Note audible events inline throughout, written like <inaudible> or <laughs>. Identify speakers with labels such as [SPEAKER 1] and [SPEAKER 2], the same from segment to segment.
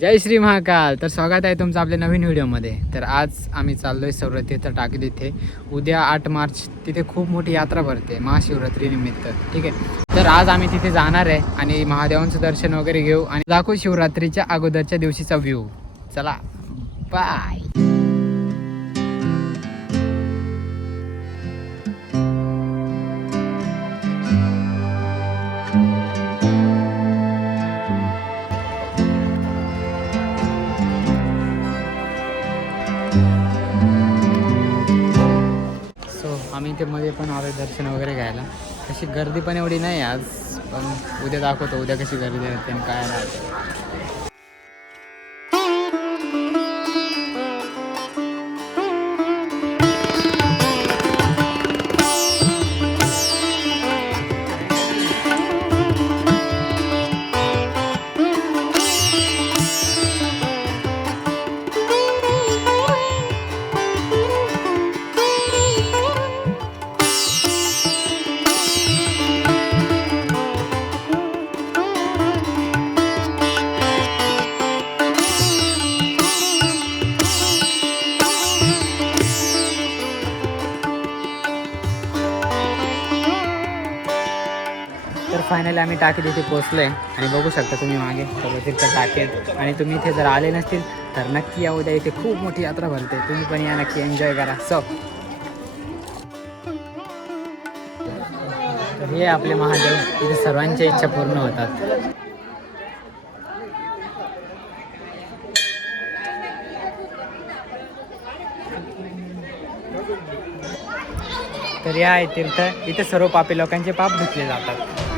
[SPEAKER 1] जय श्री महाकाल. तर स्वागत आहे तुमचं आपल्या नवीन व्हिडिओमध्ये. तर आज आम्ही चाललो आहे सौरतीर्थ टाकली इथे. उद्या आठ मार्च तिथे खूप मोठी यात्रा भरते महाशिवरात्रीनिमित्त ठीक आहे? तर आज आम्ही तिथे जाणार आहे आणि महादेवांचं दर्शन वगैरे घेऊ आणि दाखवू शिवरात्रीच्या अगोदरच्या दिवशीचा व्ह्यू चला. बाय आम्ही इथे मध्ये पण आलो दर्शन वगैरे घ्यायला. तशी गर्दी पण एवढी नाही आज पण उद्या दाखवतो उद्या कशी गर्दी राहते आणि काय राहते फायनली आम्ही टाकीत तिथे पोचलो आहे आणि बघू शकता तुम्ही मागे पर्वतीच्या टाकेत आणि तुम्ही इथे जर आले नसतील तर नक्की या उद्या इथे खूप मोठी यात्रा भरते. तुम्ही पण या नक्की एन्जॉय करा. सो हे आपले महादेव इथे सर्वांच्या इच्छा पूर्ण होतात. तर या तीर्थ. इथे सर्व पापी लोकांचे पाप धुतले जातात.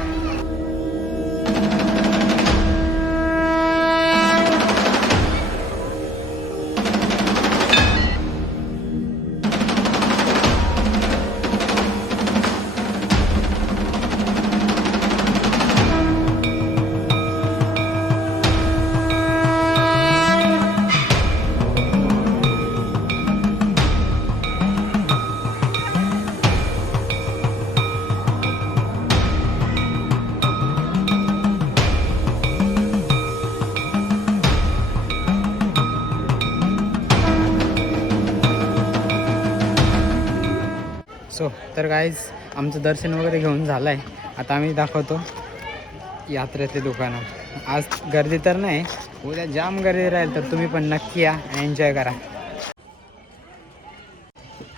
[SPEAKER 1] सो तर गाईज आमचं दर्शन वगैरे घेऊन झालं आहे आता आम्ही दाखवतो यात्रेतले दुकानं. आज गर्दी तर नाही उद्या जाम गर्दी राहील तर तुम्ही पण नक्की या एन्जॉय करा.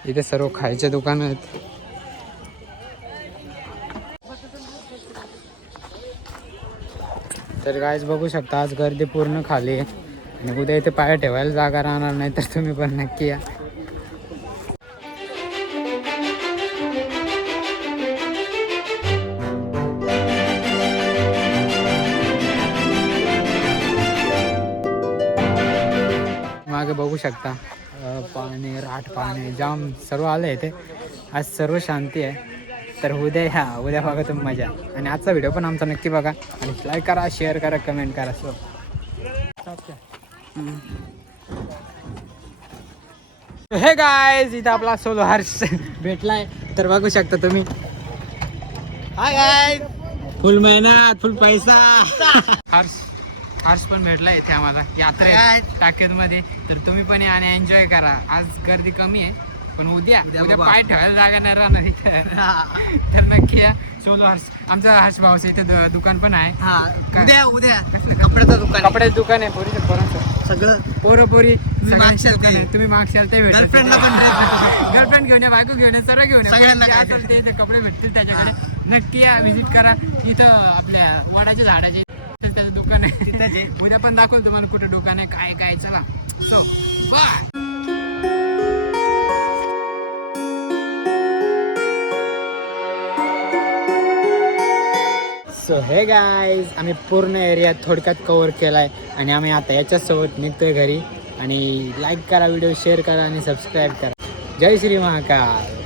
[SPEAKER 1] इथे सर्व खायचे दुकानं आहेत. तर गाईज बघू शकता आज गर्दी पूर्ण खाली आहे. आणि उद्या इथे पाय ठेवायला जागा राहणार नाही तर तुम्ही पण नक्की या. मागे बघू शकता. पाणी राट पाणी जाम सर्व आलं आहे ते आज सर्व शांती आहे. तर उद्या ह्या उद्या बघा तुम्ही मजा. आणि आजचा व्हिडिओ पण आमचा नक्की बघा. आणि लाईक करा शेअर करा कमेंट करा. सो हे गायज इथं आपला सोलो हर्ष भेटलाय. तर बघू शकता तुम्ही. हाय गाय फुल मेहनत फुल पैसा. <laughs> हर्ष हर्ष पण भेटला इथे आम्हाला. यात्रा टाकेत मध्ये तर तुम्ही पण या आणि एन्जॉय करा. आज गर्दी कमी आहे पण उद्या उद्या पाय ठेवायला जागा नाही राहणार इथं. <laughs> तर नक्की या. सोलो हर्ष. आमचा हर्ष भाऊचं इथे दुकान पण आहे?
[SPEAKER 2] उद्या उद्या. कपड्याचं दुकान
[SPEAKER 1] कपड्याचं दुकान आहे पोरीचं पोरांचं.
[SPEAKER 2] सगळं.
[SPEAKER 1] पोरं पोरी
[SPEAKER 2] तुम्ही मागशाल.
[SPEAKER 1] तुम्ही मागशाल ते.
[SPEAKER 2] गर्लफ्रेंडला पण ड्रेस भेटू शकतो.
[SPEAKER 1] गर्लफ्रेंड घेऊन या बायको घेऊन या सर्व घेऊन
[SPEAKER 2] सगळ्यांना काय
[SPEAKER 1] असेल ते कपडे भेटतील त्याच्याकडे. नक्की या व्हिजिट करा. इथं आपल्या वडाच्या झाडाचे दुकान आहे
[SPEAKER 2] तिथं जे
[SPEAKER 1] उद्या पण दाखवलं तुम्हाला कुठं दुकान आहे काय काय चला. So bye so hey guys आम्ही पूर्ण एरिया थोडक्यात कव्हर केला आहे आणि आम्ही आता याच्यासोबत निघतोय घरी. आणि लाईक करा व्हिडिओ शेअर करा आणि सबस्क्राईब करा. जय श्री महाकाल.